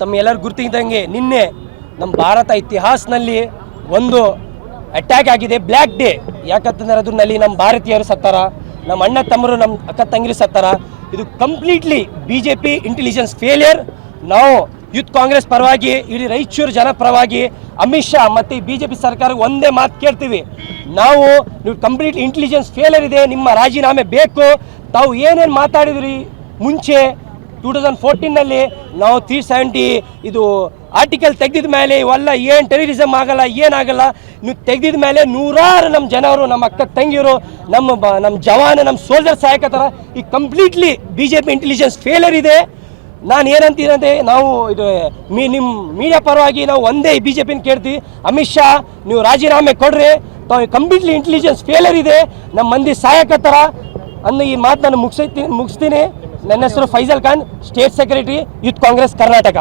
ತಮ್ಮೆಲ್ಲರೂ ಗುರ್ತಿದ್ದಂಗೆ ನಿನ್ನೆ ನಮ್ಮ ಭಾರತ ಇತಿಹಾಸದಲ್ಲಿ ಒಂದು ಅಟ್ಯಾಕ್ ಆಗಿದೆ, ಬ್ಲ್ಯಾಕ್ ಡೇ. ಯಾಕಂತಂದ್ರೆ ಅದ್ರಲ್ಲಿ ನಮ್ಮ ಭಾರತೀಯರು ಸತ್ತಾರ, ನಮ್ಮ ಅಣ್ಣ ತಮ್ಮರು, ನಮ್ಮ ಅಕ್ಕ ತಂಗಿರು ಸತ್ತಾರ. ಇದು ಕಂಪ್ಲೀಟ್ಲಿ BJP ಇಂಟೆಲಿಜೆನ್ಸ್ ಫೇಲಿಯರ್. ನಾವು ಯೂತ್ ಕಾಂಗ್ರೆಸ್ ಪರವಾಗಿ, ಇಡೀ ರಾಯಚೂರು ಜನ ಪರವಾಗಿ ಅಮಿತ್ ಶಾ ಮತ್ತು BJP ಸರ್ಕಾರಕ್ಕೆ ಒಂದೇ ಮಾತು ಕೇಳ್ತೀವಿ. ನೀವು ಕಂಪ್ಲೀಟ್ ಇಂಟೆಲಿಜೆನ್ಸ್ ಫೇಲಿಯರ್ ಇದೆ, ನಿಮ್ಮ ರಾಜೀನಾಮೆ ಬೇಕು. ತಾವು ಏನೇನು ಮಾತಾಡಿದ್ರಿ ಮುಂಚೆ 2014ನಲ್ಲಿ ನಾವು 370 ಇದು ಆರ್ಟಿಕಲ್ ತೆಗೆದಿದ ಮೇಲೆ ಇವೆಲ್ಲ ಏನು ಟೆರರಿಸಮ್ ಆಗಲ್ಲ, ಏನಾಗಲ್ಲ. ನೀವು ತೆಗೆದಿದ ಮೇಲೆ ನೂರಾರು ನಮ್ಮ ಜನರು, ನಮ್ಮ ಅಕ್ಕ ತಂಗಿಯರು, ನಮ್ಮ ಜವಾನ್, ನಮ್ಮ ಸೋಲ್ಜರ್ ಸಹಾಯಕತರ ಈ ಕಂಪ್ಲೀಟ್ಲಿ BJP ಇಂಟೆಲಿಜೆನ್ಸ್ ಫೇಲಿಯರ್ ಇದೆ. ನಾನು ಏನಂತೀನಂತೆ, ನಾವು ಇದು ನಿಮ್ಮ ಮೀಡಿಯಾ ಪರವಾಗಿ ನಾವು ಒಂದೇ BJPನ ಕೇಳ್ತೀವಿ, ಅಮಿತ್ ಶಾ ನೀವು ರಾಜೀನಾಮೆ ಕೊಡ್ರಿ. ತಾವು ಕಂಪ್ಲೀಟ್ಲಿ ಇಂಟೆಲಿಜೆನ್ಸ್ ಫೇಲಿಯರ್ ಇದೆ, ನಮ್ಮ ಮಂದಿ ಸಹಾಯಕತರ ಅನ್ನೋ ಈ ಮಾತು ನಾನು ಮುಗಿಸ್ತೀನಿ. ನನ್ನ ಹೆಸರು Faisal Khan, state secretary, youth Congress Karnataka.